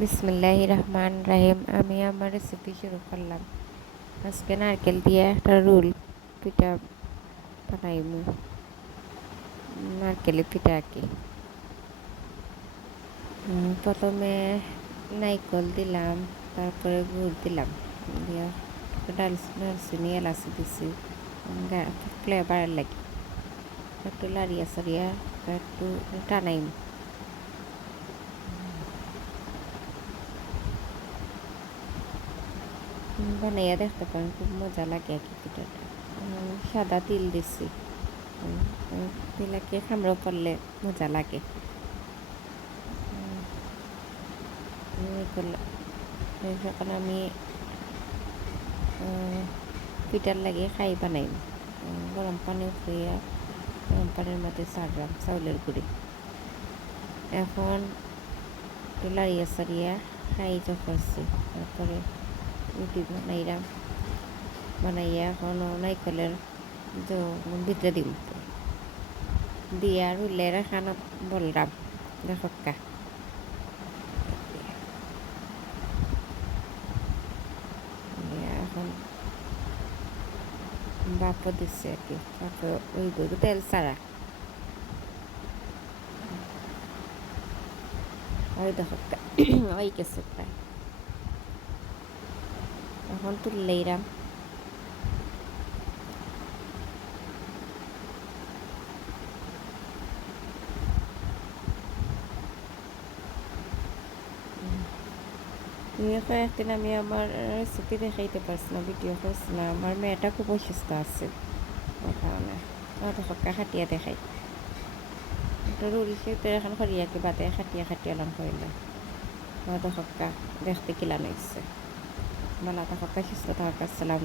বিসমিল্লাহ রহমান রাহিম আমি আমার রেসিপি শুরু করলাম। আজকে নারকেল দিয়ে একটা রোল পিঠা বানাইমু। নারকেলি পিঠা আর কি প্রথমে নারকেল দিলাম, তারপরে গুড় দিলাম। দিয়া ডাল ডালচিনি, এলাচি দিছি। ফ্লেভার লাগে। একটু লাড়িয়া সারিয়া একটু টানাইম। বানাইয়া দেখতে পারেন খুব মজা লাগে আর কি পিঠাটা উম, সাদা তিল দিছি। তিলাকে খামড়ো করলে মজা লাগে। এখন আমি পিঠার লাগে খাই বানাই গরম পানি উঠিয়া গরম পানির মধ্যে ছাড়লাম চাউলের গুঁড়ি। এখন লাড়িয়া সারিয়া খাই চফাইছি তারপরে রুটি বানাইলাম বানাইয়া এখন নাইকলের ভিতরে দিম দিয়া রুলের খানা বললাম দেখকা এখন বাপও দিচ্ছে আর কি তারপর ওই তেল ছাড়া। ওই দেখো ওই গেছে প্রায়। এখন তুললেইরাম নিয়ে কয়েকদিন আমি আমার রেসিপি দেখাইতে পারছি না ভিডিও করছি না আমার মেয়েটা খুব অসুস্থ আছে ওই কারণে সবকা খাটিয়া দেখাই একটা রুল খেতে এখন খরিয়াকে বাদে খাটিয়া খাটিয়া লাম করিলাম তোমাদের সবকা দেখতে কিলানো ইচ্ছে मला आता फक्त शिस्त धागा सलाम